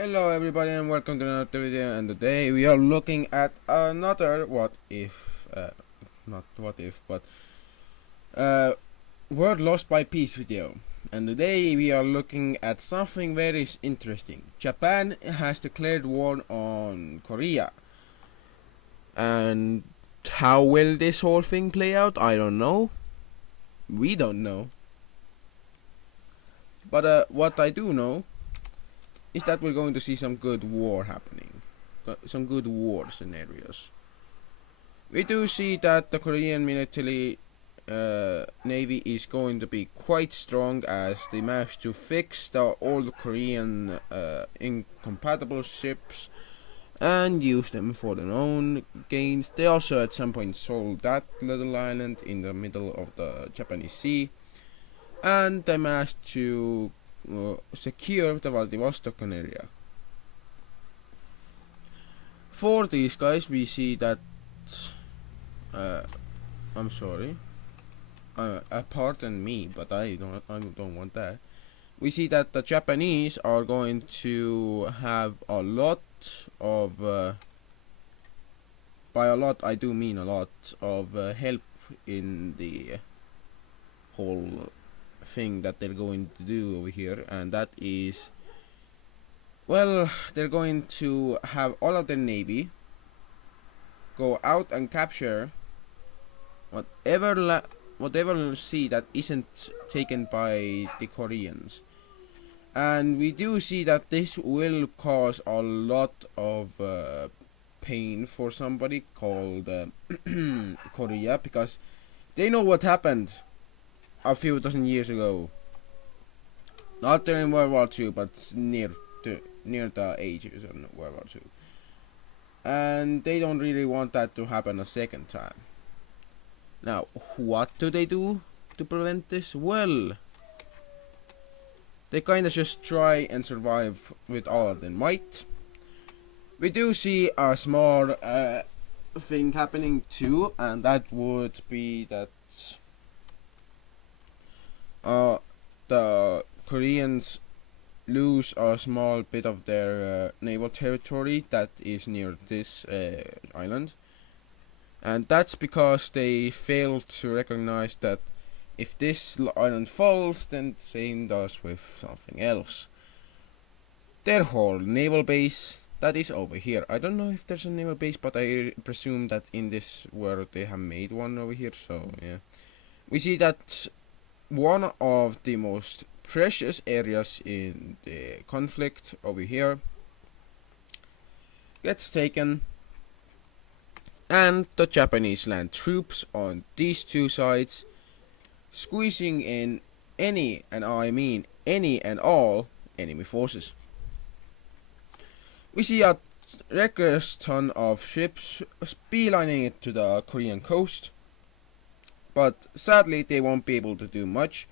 Hello everybody and welcome to another video, and today we are looking at another not what if, but World Lost by Peace video. And today we are looking at something very interesting. Japan has declared war on Korea. And how will this whole thing play out? I don't know. We don't know. But what I do know is that we're going to see some good war happening. Some good war scenarios. We do see that the Korean military navy is going to be quite strong, as they managed to fix all the Korean incompatible ships and use them for their own gains. They also at some point sold that little island in the middle of the Japanese Sea, and they managed to secure the Vladivostokan area. For these guys, we see that I'm sorry. Pardon me, but I don't want that. We see that the Japanese are going to have a lot of, by a lot I do mean a lot of help in the whole thing that they're going to do over here, and that is, well, they're going to have all of their navy go out and capture whatever sea that isn't taken by the Koreans. And we do see that this will cause a lot of pain for somebody called Korea, because they know what happened a few dozen years ago. Not during World War II, but near the ages of World War II. And they don't really want that to happen a second time. Now, what do they do to prevent this? Well, they kinda just try and survive with all of their might. We do see a small thing happening too, and that would be that the Koreans lose a small bit of their naval territory that is near this island. And that's because they failed to recognize that if this island falls, then the same does with something else. Their whole naval base, that is over here. I don't know if there's a naval base, but I presume that in this world they have made one over here, so yeah. We see that one of the most precious areas in the conflict over here gets taken, and the Japanese land troops on these two sides, squeezing in any, and I mean any and all, enemy forces. We see a reckless ton of ships beelining it to the Korean coast, but sadly they won't be able to do much,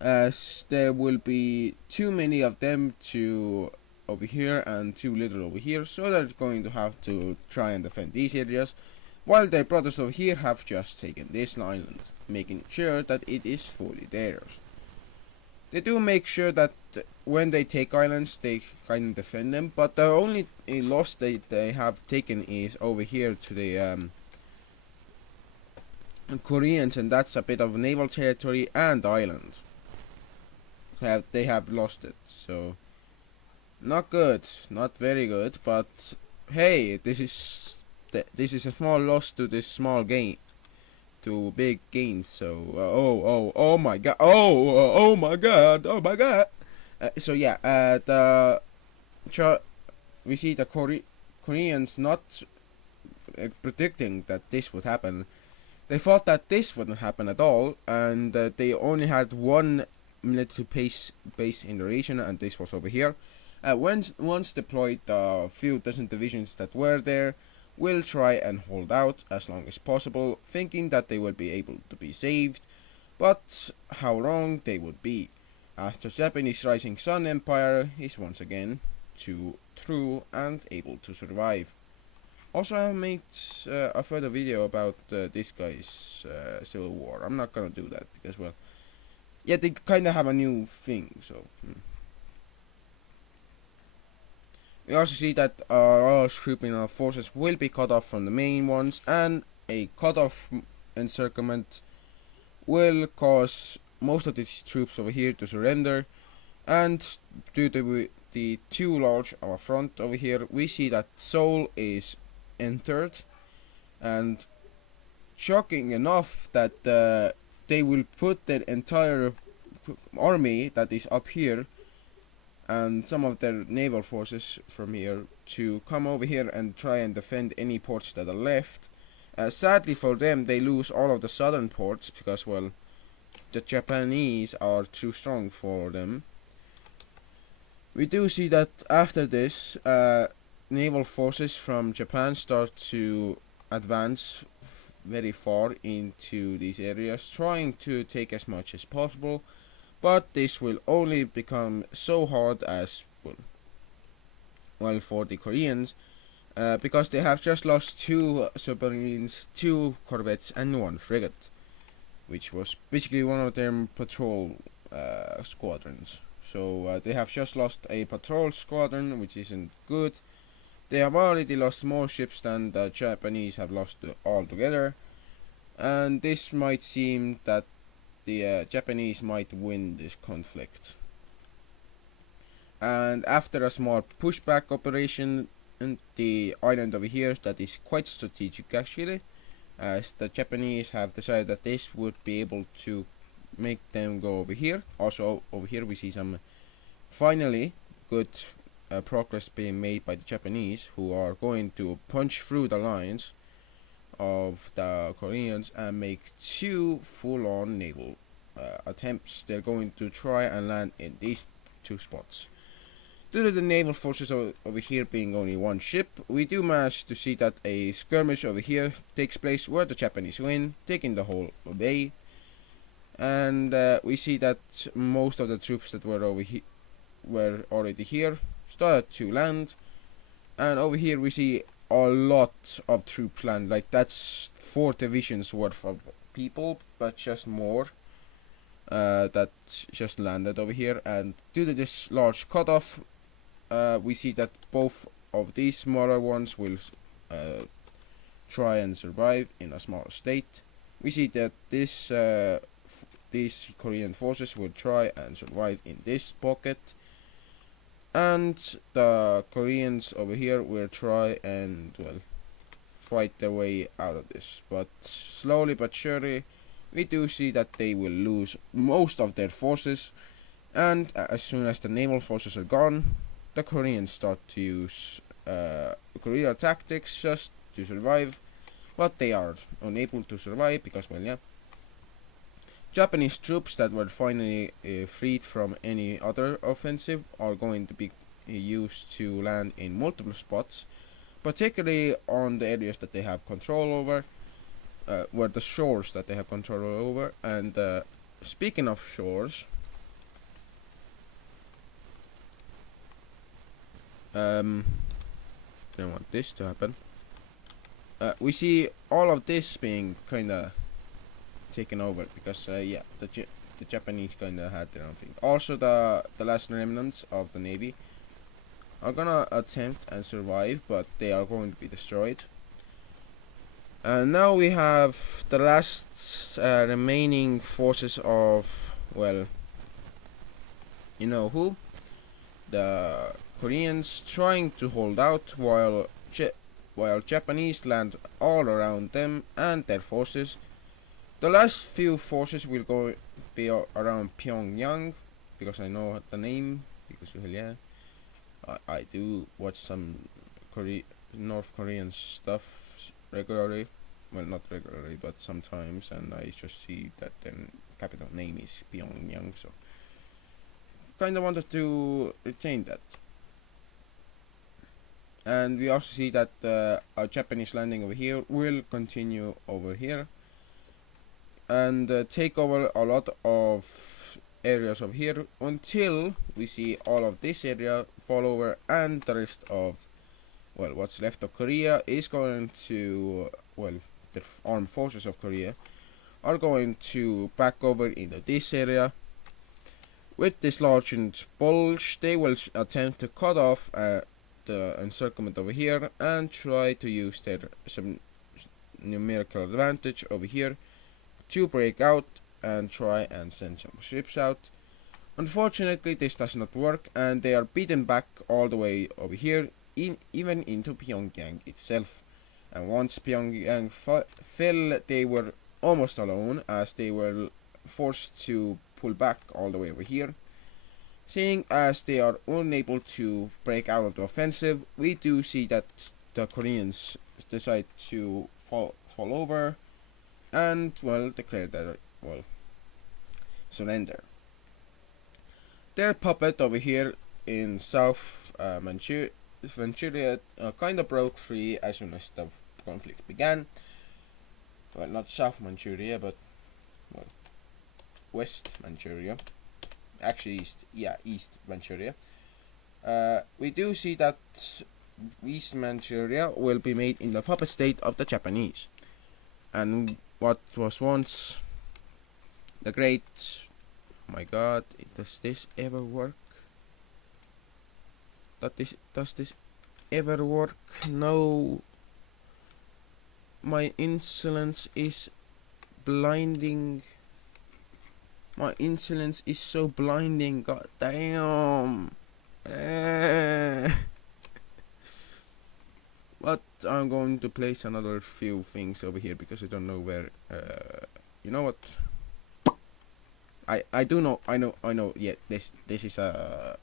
as there will be too many of them to over here and too little over here, so they're going to have to try and defend these areas, while their brothers over here have just taken this island, making sure that it is fully theirs. They do make sure that when they take islands, they kind of defend them, but the only loss they have taken is over here to the Koreans, and that's a bit of naval territory and island. They have lost it, so not good, not very good, but hey, this is a small loss to this small gain, to big gains. So oh my god, oh my god. So yeah, we see the Koreans not predicting that this would happen. They thought that this wouldn't happen at all, and they only had one military base in the region, and this was over here. Once deployed, the few dozen divisions that were there will try and hold out as long as possible, thinking that they will be able to be saved, but how wrong they would be, as the Japanese rising sun empire is once again too true and able to survive. Also, I made a further video about this guy's civil war. I'm not gonna do that because, well, yeah, they kinda have a new thing, so We also see that our grouping of forces will be cut off from the main ones, and a cut-off encirclement will cause most of these troops over here to surrender. And due to the too large of a front over here, we see that Seoul is entered, and shocking enough that they will put their entire army that is up here and some of their naval forces from here to come over here and try and defend any ports that are left. Sadly for them, they lose all of the southern ports because, well, the Japanese are too strong for them. We do see that after this, naval forces from Japan start to advance very far into these areas, trying to take as much as possible, but this will only become so hard as, well for the Koreans, because they have just lost 2 submarines, 2 corvettes, and 1 frigate, which was basically one of their patrol squadrons. So they have just lost a patrol squadron, which isn't good. They have already lost more ships than the Japanese have lost altogether, and this might seem that the Japanese might win this conflict. And after a small pushback operation in the island over here, that is quite strategic actually, as the Japanese have decided that this would be able to make them go over here. Also over here we see some finally good progress being made by the Japanese, who are going to punch through the lines of the Koreans and make 2 full-on naval attempts. They're going to try and land in these 2 spots. Due to the naval forces over here being only 1 ship, we do manage to see that a skirmish over here takes place where the Japanese win, taking the whole bay. And we see that most of the troops that were were already here started to land, and over here we see a lot of troops land. Like, that's 4 divisions worth of people, but just more that just landed over here. And due to this large cutoff, we see that both of these smaller ones will try and survive in a smaller state. We see that these Korean forces will try and survive in this pocket, and the Koreans over here will try and, well, fight their way out of this. But slowly but surely, we do see that they will lose most of their forces, and as soon as the naval forces are gone, the Koreans start to use guerrilla tactics just to survive, but they are unable to survive because, well, yeah, Japanese troops that were finally freed from any other offensive are going to be used to land in multiple spots, particularly on the areas that they have control over, where the shores that they have control over. And speaking of shores, don't want this to happen. We see all of this being kinda taken over because yeah, the Japanese kinda had their own thing. Also, the last remnants of the navy are gonna attempt and survive, but they are going to be destroyed. And now we have the last remaining forces of, well, you know who, the Koreans, trying to hold out while Japanese land all around them and their forces. The last few forces will be around Pyongyang, because I know the name, because, well, yeah, I do watch some North Korean stuff regularly. Well, not regularly, but sometimes, and I just see that the capital name is Pyongyang, so kinda wanted to retain that. And we also see that our Japanese landing over here will continue over here and take over a lot of areas over here until we see all of this area fall over, and the rest of, well, what's left of Korea is going to, well, the armed forces of Korea are going to back over into this area. With this large bulge, they will attempt to cut off the encirclement over here and try to use their some numerical advantage over here to break out and try and send some ships out. Unfortunately, this does not work, and they are beaten back all the way over here, even into Pyongyang itself. And once Pyongyang fell, they were almost alone, as they were forced to pull back all the way over here. Seeing as they are unable to break out of the offensive, we do see that the Koreans decide to fall over and, well, declare their, well, surrender. Their puppet over here in South Manchuria kind of broke free as soon as the conflict began. Well, not South Manchuria, but, well, West Manchuria. Actually, East Manchuria. We do see that East Manchuria will be made in the puppet state of the Japanese. And what was once the great... Oh my god, does this ever work? Does this ever work? No. My insolence is blinding. My insolence is so blinding, god damn. But I'm going to place another few things over here because I don't know where. You know what? I do know. I know. Yeah, this is a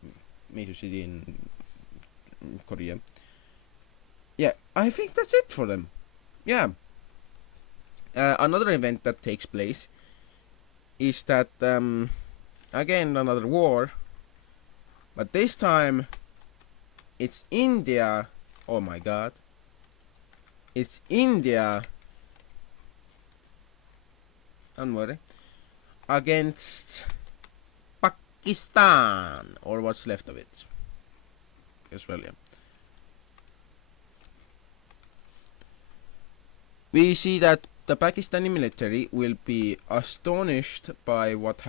major city in Korea. Yeah, I think that's it for them. Yeah. Another event that takes place is that again another war, but this time it's India. Oh my god, it's India. Don't worry. Against Pakistan, or what's left of it. Australia. We see that the Pakistani military will be astonished by what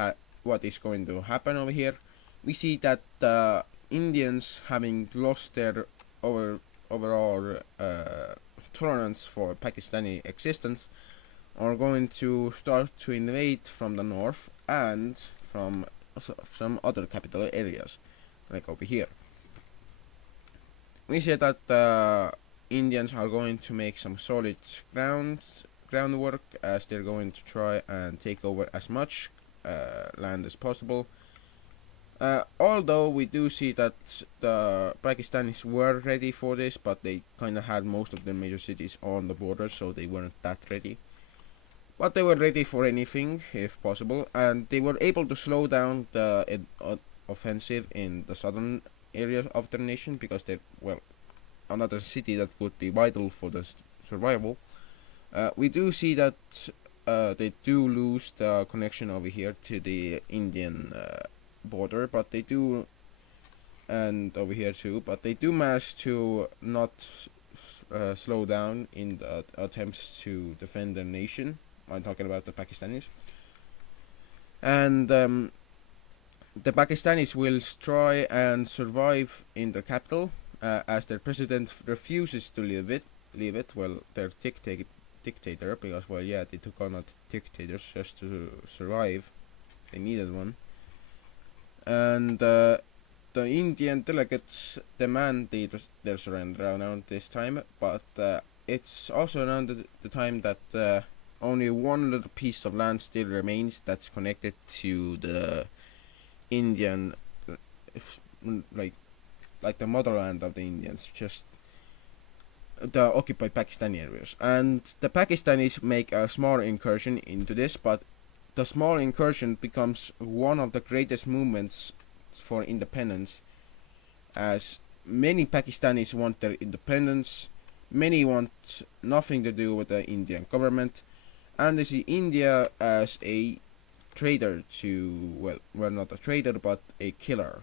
is going to happen over here. We see that the Indians, having lost their overall tolerance for Pakistani existence, are going to start to invade from the north and from some other capital areas, like over here. We see that the Indians are going to make some solid groundwork, as they're going to try and take over as much land as possible. Although we do see that the Pakistanis were ready for this, but they kind of had most of the major cities on the border, so they weren't that ready. But they were ready for anything, if possible, and they were able to slow down the offensive in the southern areas of the nation, because they're, well, another city that would be vital for the survival. We do see that they do lose the connection over here to the Indian border, but they do, and over here too, but they do manage to not slow down in the attempts to defend their nation. I'm talking about the Pakistanis. And the Pakistanis will try and survive in the capital, as their president refuses to leave it. Well, their dictator, because, well, yeah, they took on a dictator just to survive. They needed one. And the Indian delegates demand their surrender around this time, but it's also around the time that only one little piece of land still remains that's connected to the Indian, like the motherland of the Indians, just the occupied Pakistani areas. And the Pakistanis make a small incursion into this, but the small incursion becomes one of the greatest movements for independence, as many Pakistanis want their independence, many want nothing to do with the Indian government, and they see India as a traitor to, well, not a traitor, but a killer.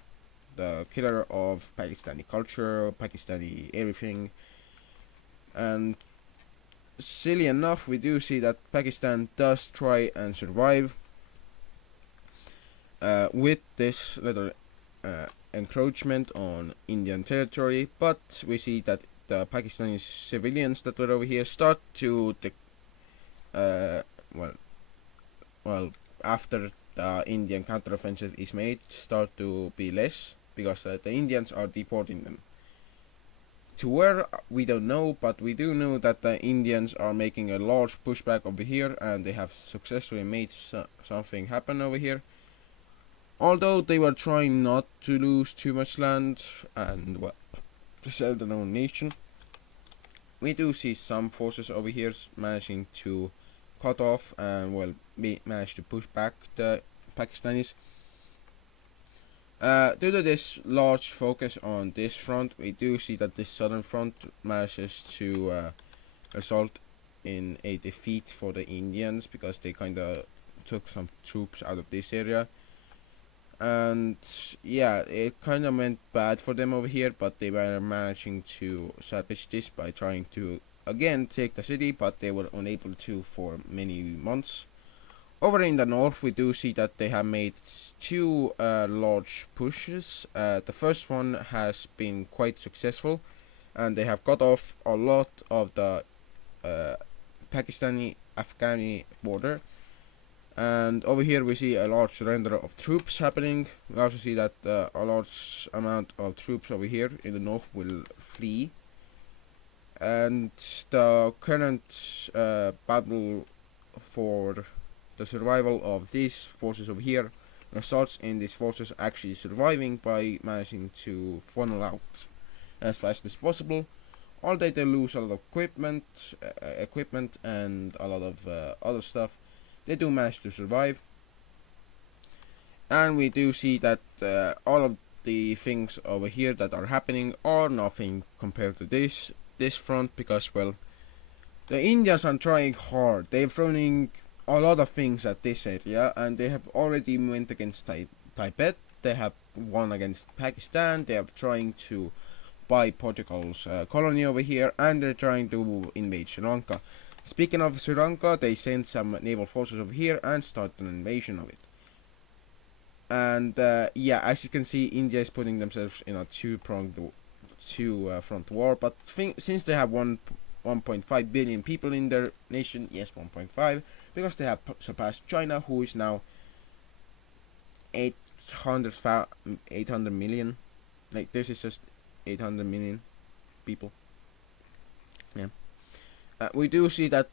The killer of Pakistani culture, Pakistani everything. And silly enough, we do see that Pakistan does try and survive with this little encroachment on Indian territory, but we see that the Pakistani civilians that were over here start to uh, well well after the Indian counteroffensive is made, start to be less because the Indians are deporting them. To where we don't know, but we do know that the Indians are making a large pushback over here, and they have successfully made something happen over here. Although they were trying not to lose too much land and to sell their own nation, we do see some forces over here managing to cut off and manage to push back the Pakistanis. Due to this large focus on this front, we do see that this southern front manages to result in a defeat for the Indians because they kind of took some troops out of this area. And yeah, it kind of went bad for them over here, but they were managing to salvage this by trying to again take the city, but they were unable to for many months. Over in the north, we do see that they have made two large pushes. The first one has been quite successful, and they have cut off a lot of the Pakistani-Afghani border. And over here we see a large surrender of troops happening. We also see that a large amount of troops over here in the north will flee. And the current battle for the survival of these forces over here results in these forces actually surviving by managing to funnel out as fast as possible. Although they lose a lot of equipment and a lot of other stuff, they do manage to survive. And we do see that all of the things over here that are happening are nothing compared to this front, because the Indians are trying hard. They're throwing a lot of things at this area, and they have already went against Tibet. They have won against Pakistan. They are trying to buy Portugal's colony over here, and they're trying to invade Sri Lanka. Speaking of Sri Lanka, they sent some naval forces over here and started an invasion of it. And yeah, as you can see, India is putting themselves in a two-front war. But since they have 1.5 billion people in their nation, yes, 1.5, because they have surpassed China, who is now 800 million. Like, this is just 800 million people. Yeah. We do see that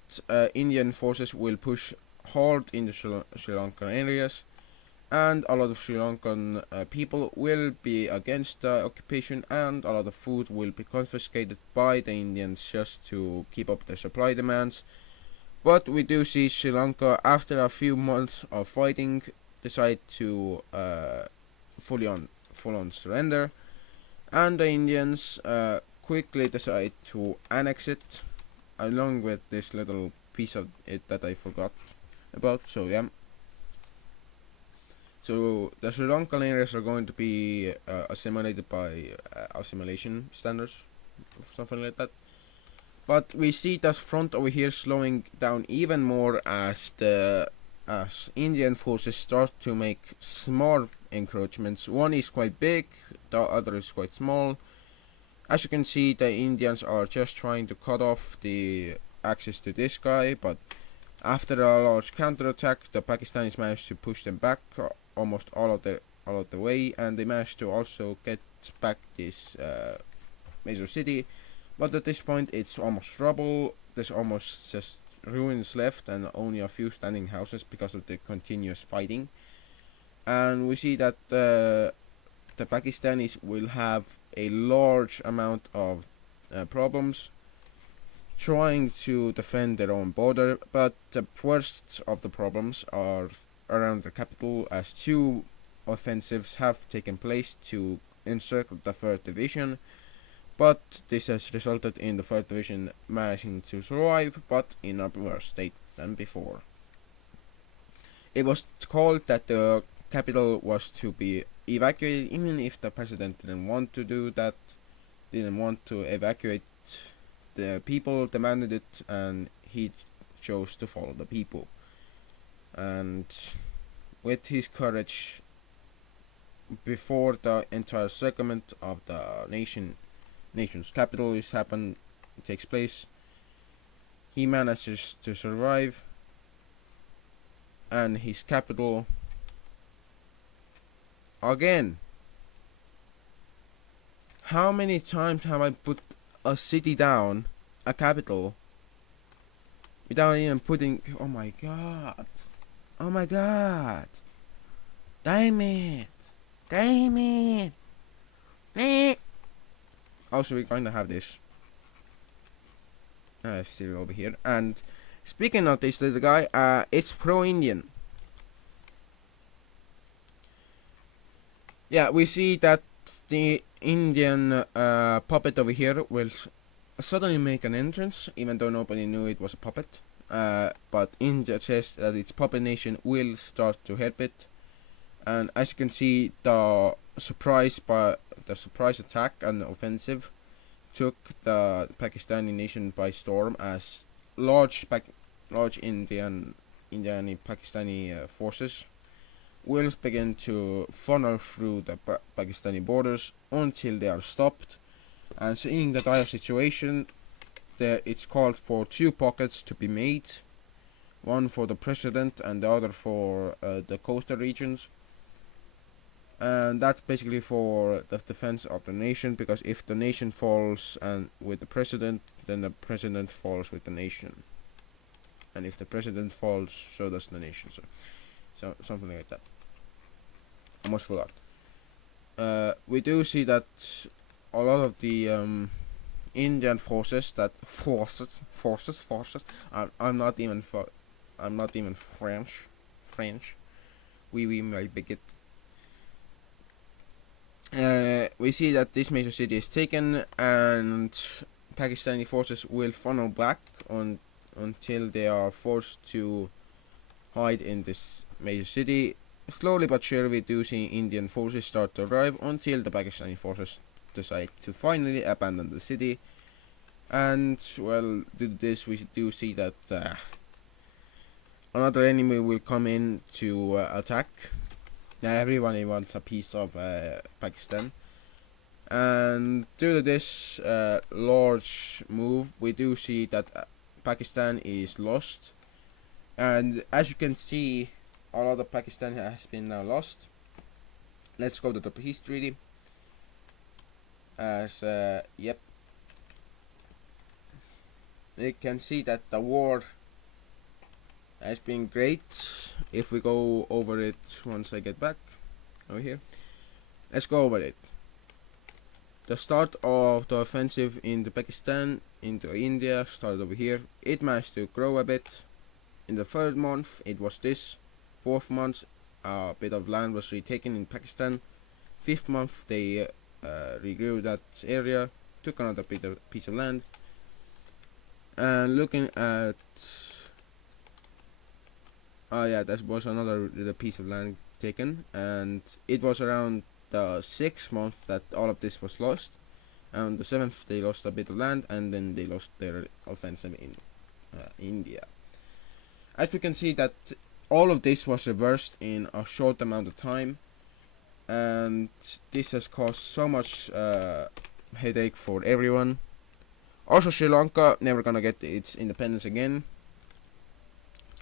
Indian forces will push hard into Sri Lankan areas, and a lot of Sri Lankan people will be against the occupation, and a lot of food will be confiscated by the Indians just to keep up their supply demands. But we do see Sri Lanka, after a few months of fighting, decide to full on surrender, and the Indians quickly decide to annex it, along with this little piece of it that I forgot about. So yeah. So the Sri Lankan areas are going to be assimilated by assimilation standards, something like that. But we see this front over here slowing down even more as Indian forces start to make small encroachments. One is quite big, the other is quite small. As you can see, the Indians are just trying to cut off the access to this guy, but after a large counterattack, the Pakistanis managed to push them back almost all of the way, and they managed to also get back this major city. But at this point, it's almost rubble. There's almost just ruins left, and only a few standing houses because of the continuous fighting. And we see that the Pakistanis will have a large amount of problems trying to defend their own border, but the worst of the problems are around the capital, as two offensives have taken place to encircle the 3rd Division, but this has resulted in the 3rd Division managing to survive, but in a worse state than before. It was called that the capital was to be evacuated, even if the president didn't want to do that, didn't want to evacuate. The people demanded it, and he chose to follow the people. And with his courage, before the entire settlement of the nation's capital takes place. He manages to survive, and his capital again. How many times have I put a city down, a capital, without even putting? Oh my god! Oh my god! Damn it! Damn it! Also, we're going to have this still over here. And speaking of this little guy, it's pro-Indian. Yeah, we see that the Indian puppet over here will suddenly make an entrance, even though nobody knew it was a puppet. But India says that its puppet nation will start to help it. And as you can see, the surprise attack and offensive took the Pakistani nation by storm, as large Indian Pakistani forces will begin to funnel through the Pakistani borders until they are stopped. And seeing the dire situation, it's called for 2 pockets to be made, one for the president and the other for the coastal regions. And that's basically for the defense of the nation, because if the nation falls and with the president, then the president falls with the nation, and if the president falls, so does the nation. So something like that. Almost forgot. We do see that a lot of the Indian forces. I'm not even French. Oui, my bigot. We see that this major city is taken, and Pakistani forces will funnel back until they are forced to hide in this major city. Slowly but surely, we do see Indian forces start to arrive until the Pakistani forces decide to finally abandon the city. And well, due to this, we do see that another enemy will come in to attack. Everyone wants a piece of Pakistan, and due to this large move, we do see that Pakistan is lost. And as you can see, a lot of Pakistan has been now lost. Let's go to the peace treaty. As yep, you can see that the war has been great. If we go over it once I get back over here, let's go over it. The start of the offensive into Pakistan, into India, started over here. It managed to grow a bit. In the 3rd month, it was this. 4th month, a bit of land was retaken in Pakistan. 5th month, they regrew that area, took another piece of land. And looking at that was another piece of land taken, and it was around the 6th month that all of this was lost. And the 7th, they lost a bit of land, and then they lost their offensive in India. As we can see, that all of this was reversed in a short amount of time, and this has caused so much headache for everyone. Also, Sri Lanka never gonna get its independence again.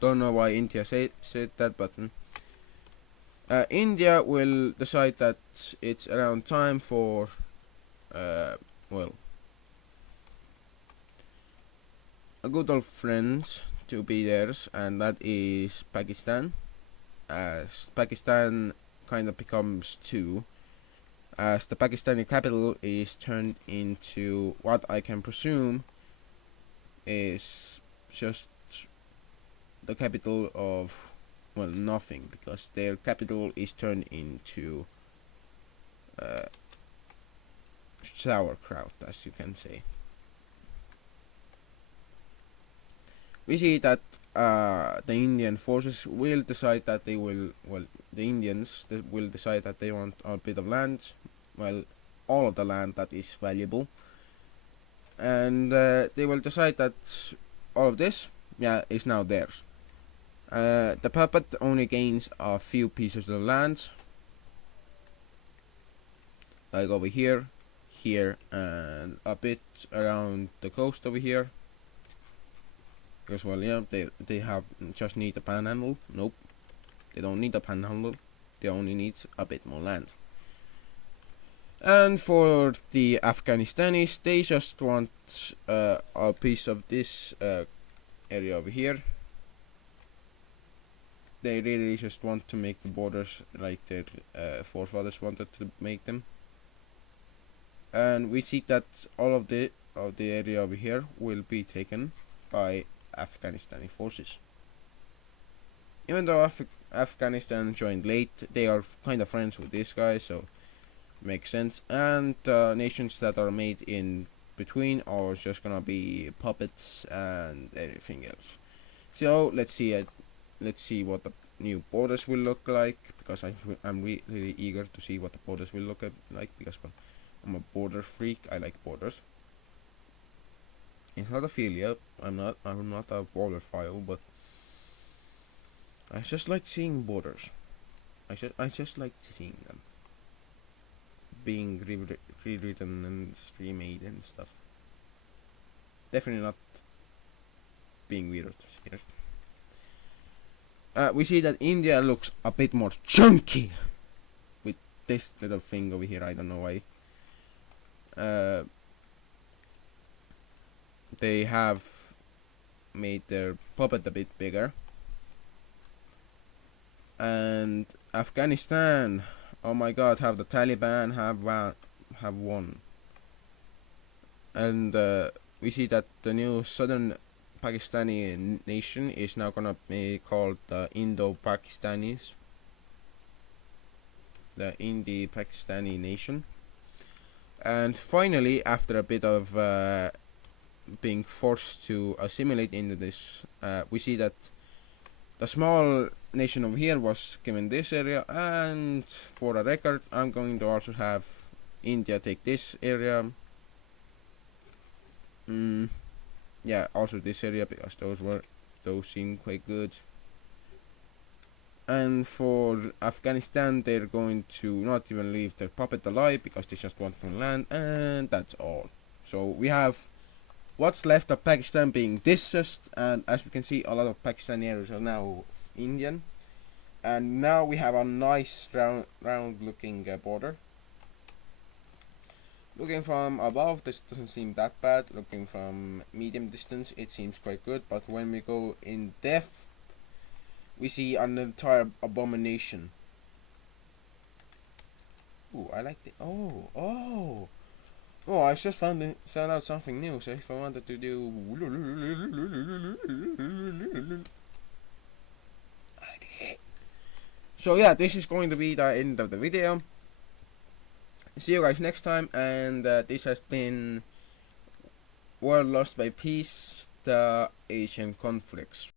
Don't know why India said that, but India will decide that it's around time for well, a good old friend to be theirs, and that is Pakistan. As Pakistan kind of becomes 2, as the Pakistani capital is turned into what I can presume is just the capital of, well, nothing, because their capital is turned into sauerkraut, as you can say. We see that the Indian forces will decide that they will, well, the Indians will decide that they want a bit of land, well, all of the land that is valuable, and they will decide that all of this, is now theirs. The puppet only gains a few pieces of land, like over here, here, and a bit around the coast over here. Because well, yeah, they have just need a panhandle. Nope, they don't need a panhandle. They only need a bit more land. And for the Afghanistanis, they just want a piece of this area over here. They really just want to make the borders like their forefathers wanted to make them. And we see that all of the area over here will be taken by Afghanistani forces. Even though Afghanistan joined late, they are kind of friends with these guys, so makes sense. And nations that are made in between are just gonna be puppets and everything else. So let's see what the new borders will look like, because I'm really eager to see what the borders will look like, because well, I'm a border freak. I like borders. It's not a philia. I'm not a borderphile, but I just like seeing borders. I just like seeing them being rewritten and remade and stuff. Definitely not being weird here. We see that India looks a bit more chunky with this little thing over here. I don't know why. They have made their puppet a bit bigger. And Afghanistan, oh my god, have the Taliban have won. And we see that the new southern Pakistani nation is now gonna be called the Indo-Pakistanis, the Indi-Pakistani nation. And finally, after a bit of being forced to assimilate into this, we see that the small nation over here was given this area, and for a record, I'm going to also have India take this area. Yeah, also this area, because those seem quite good. And for Afghanistan, they're going to not even leave their puppet alive, because they just want more land, and that's all. So we have what's left of Pakistan being this just, and as we can see, a lot of Pakistani areas are now Indian. And now we have a nice round looking border. Looking from above, this doesn't seem that bad. Looking from medium distance, it seems quite good. But when we go in depth, we see an entire abomination. Ooh, I like it. Oh! I just found out something new. So if I wanted to do, so yeah, this is going to be the end of the video. See you guys next time, and this has been World Lost by Peace, the Asian conflicts.